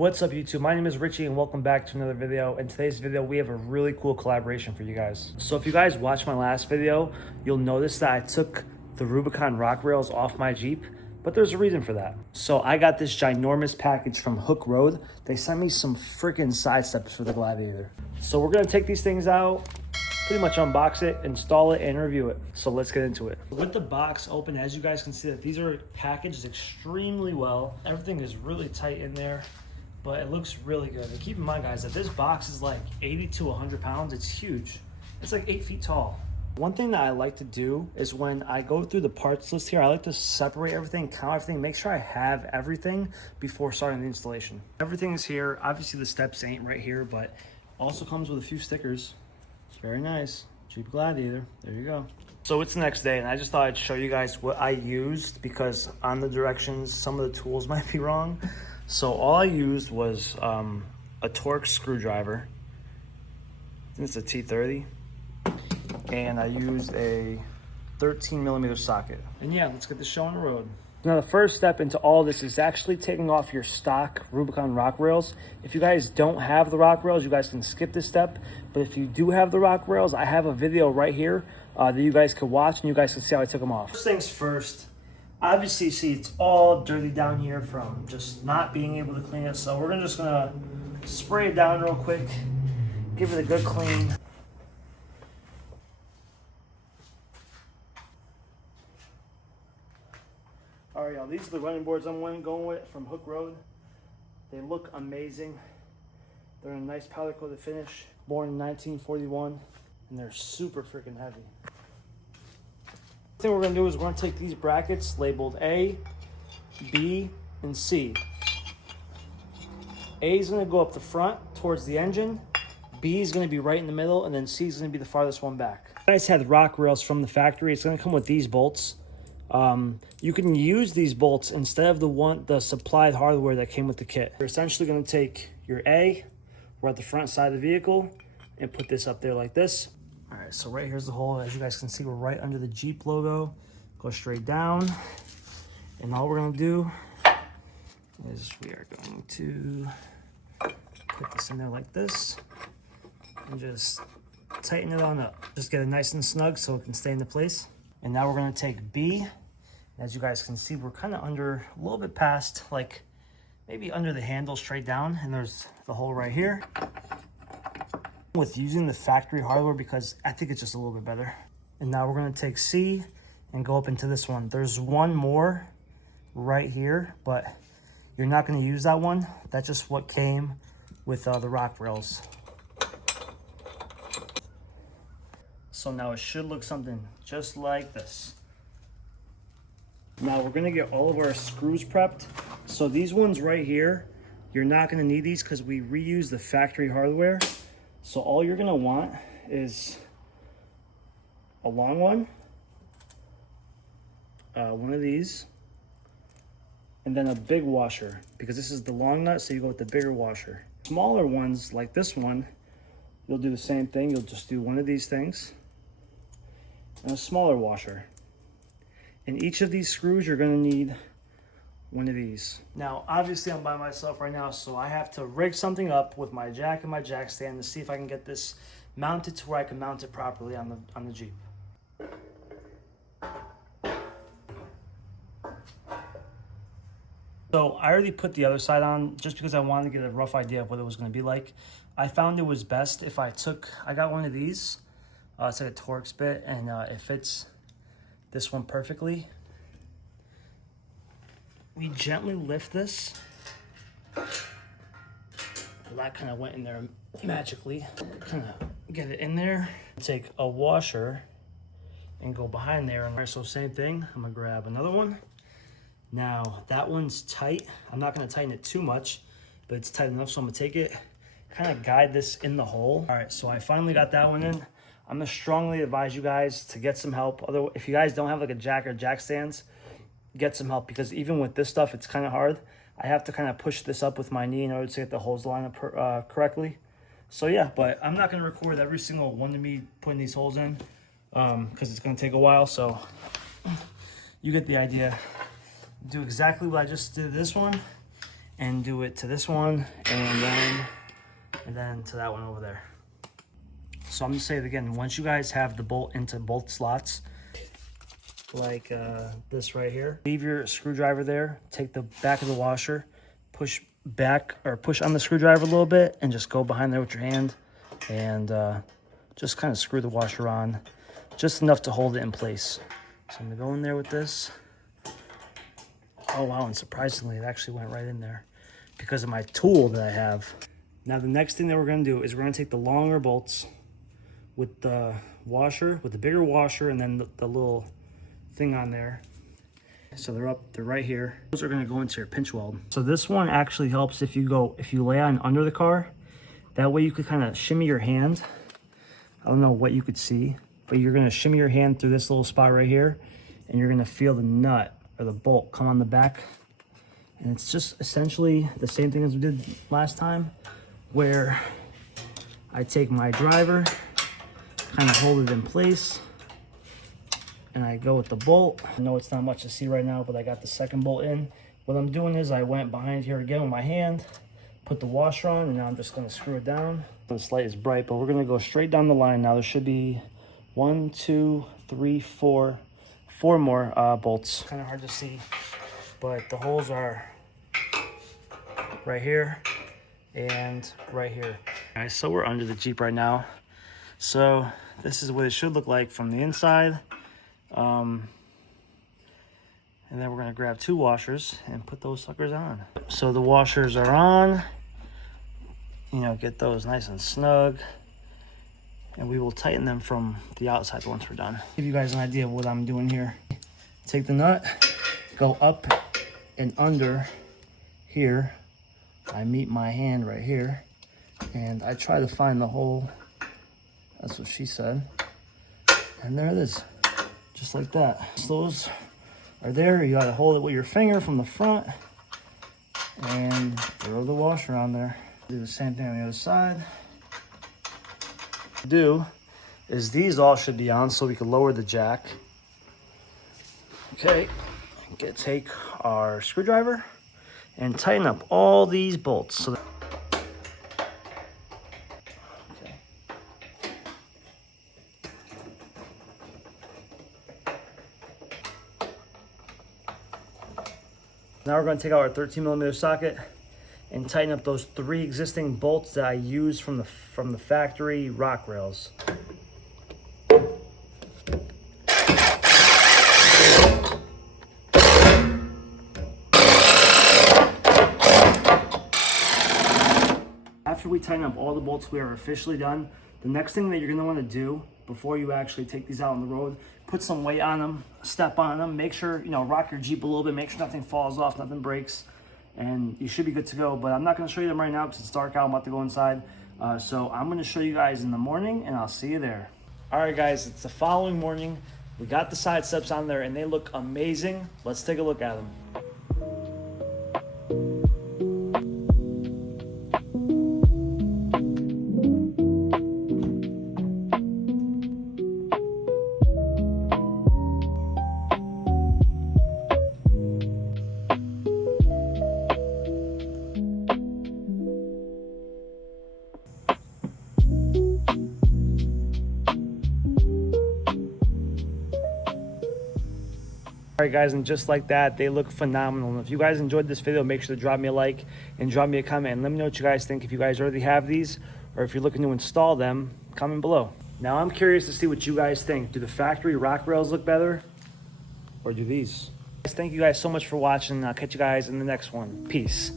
What's up YouTube? My name is Richie and welcome back to another video. In today's video, we have a really cool collaboration for you guys. So if you guys watched my last video, you'll notice that I took the Rubicon rock rails off my Jeep, but there's a reason for that. So I got this ginormous package from Hooke Road. They sent me some freaking side steps for the Gladiator. So we're gonna take these things out, pretty much unbox it, install it, and review it. So let's get into it. With the box open, as you guys can see, that these are packaged extremely well. Everything is really tight in there, but it looks really good. And keep in mind, guys, that this box is like 80 to 100 pounds. It's huge. It's like 8 feet tall. One thing that I like to do is when I go through the parts list here, I like to separate everything, count everything, make sure I have everything before starting the installation. Everything is here. Obviously, the steps ain't right here, but also comes with a few stickers. Very nice. Jeep Gladiator. There you go. So it's the next day, and I just thought I'd show you guys what I used because on the directions, some of the tools might be wrong. So all I used was a Torx screwdriver. I think it's a T30. And I used a 13 millimeter socket. And yeah, let's get this show on the road. Now the first step into all this is actually taking off your stock Rubicon rock rails. If you guys don't have the rock rails, you guys can skip this step. But if you do have the rock rails, I have a video right here that you guys can watch and you guys can see how I took them off. First things first, obviously you see it's all dirty down here from just not being able to clean it. So we're just gonna spray it down real quick, give it a good clean. All right, y'all, these are the running boards I'm going with from Hooke Road. They look amazing. They're in a nice powder coated finish, born in 1941, and they're super freaking heavy. The thing we're gonna do is we're gonna take these brackets labeled A, B, and C. A is gonna go up the front towards the engine, B is gonna be right in the middle, and then C is gonna be the farthest one back. You guys had rock rails from the factory. It's gonna come with these bolts. You can use these bolts instead of the supplied hardware that came with the kit. You're essentially going to take your A, we're at the front side of the vehicle, and put this up there like this. All right, so right here's the hole. As you guys can see, we're right under the Jeep logo. Go straight down, and all we're going to do is we are going to put this in there like this, and just tighten it on up. Just get it nice and snug so it can stay into place. And now we're going to take B. As you guys can see, we're kind of under, a little bit past, like maybe under the handle straight down, and there's the hole right here. With using the factory hardware because I think it's just a little bit better. And now we're going to take C and go up into this one. There's one more right here, but you're not going to use that one. That's just what came with the rock rails. So now it should look something just like this. Now we're gonna get all of our screws prepped. So these ones right here, you're not gonna need these because we reuse the factory hardware. So all you're gonna want is a long one of these, and then a big washer, because this is the long nut, so you go with the bigger washer. Smaller ones like this one, you'll do the same thing. You'll just do one of these things and a smaller washer. In each of these screws, you're gonna need one of these. Now, obviously I'm by myself right now, so I have to rig something up with my jack and my jack stand to see if I can get this mounted to where I can mount it properly on the Jeep. So I already put the other side on just because I wanted to get a rough idea of what it was gonna be like. I found it was best if I got one of these. It's like a Torx bit, and it fits this one perfectly. We gently lift this. That kind of went in there magically. Kind of get it in there. Take a washer and go behind there. And so same thing, I'm gonna grab another one. Now that one's tight. I'm not gonna tighten it too much, but it's tight enough, so I'm gonna take it, kind of guide this in the hole. All right, so I finally got that one in. I'm gonna strongly advise you guys to get some help. If you guys don't have like a jack or jack stands, get some help, because even with this stuff, it's kind of hard. I have to kind of push this up with my knee in order to get the holes lined up correctly. So yeah, but I'm not gonna record every single one of me putting these holes in because it's gonna take a while. So you get the idea. Do exactly what I just did this one, and do it to this one, and then to that one over there. So I'm gonna say it again. Once you guys have the bolt into both slots, like this right here, leave your screwdriver there, take the back of the washer, push back or push on the screwdriver a little bit, and just go behind there with your hand and just kind of screw the washer on just enough to hold it in place. So I'm gonna go in there with this. Oh wow, and surprisingly it actually went right in there because of my tool that I have. Now the next thing that we're gonna do is we're gonna take the longer bolts with the washer, with the bigger washer, and then the little thing on there. So they're right here. Those are gonna go into your pinch weld. So this one actually helps if you lay on under the car. That way you could kind of shimmy your hand. I don't know what you could see, but you're gonna shimmy your hand through this little spot right here, and you're gonna feel the nut or the bolt come on the back. And it's just essentially the same thing as we did last time, where I take my driver, kind of hold it in place, and I go with the bolt. I know it's not much to see right now, but I got the second bolt in. What I'm doing is I went behind here again with my hand, put the washer on, and now I'm just gonna screw it down. This light is bright, but we're gonna go straight down the line now. There should be 1, 2, 3, 4 more bolts. Kind of hard to see, but the holes are right here and right here. All right, so we're under the Jeep right now. So this is what it should look like from the inside. And then we're gonna grab 2 washers and put those suckers on. So the washers are on, you know, get those nice and snug, and we will tighten them from the outside once we're done. Give you guys an idea of what I'm doing here. Take the nut, go up and under here. I meet my hand right here, and I try to find the hole. That's what she said. And there it is, just like that. So those are there. You gotta hold it with your finger from the front and throw the washer on there. Do the same thing on the other side. Do is these all should be on so we can lower the jack. Okay, take our screwdriver and tighten up all these bolts. So okay. Now we're going to take out our 13mm socket and tighten up those 3 existing bolts that I used from the factory rock rails. After we tighten up all the bolts, we are officially done. The next thing that you're gonna wanna do before you actually take these out on the road, put some weight on them, step on them, make sure, you know, rock your Jeep a little bit, make sure nothing falls off, nothing breaks, and you should be good to go. But I'm not gonna show you them right now because it's dark out, I'm about to go inside. So I'm gonna show you guys in the morning, and I'll see you there. All right, guys, it's the following morning. We got the side steps on there, and they look amazing. Let's take a look at them. All right, guys, and just like that, they look phenomenal. And if you guys enjoyed this video, make sure to drop me a like and drop me a comment and let me know what you guys think. If you guys already have these or if you're looking to install them, comment below. Now I'm curious to see what you guys think. Do the factory rock rails look better or do these? Thank you guys so much for watching. I'll catch you guys in the next one. Peace.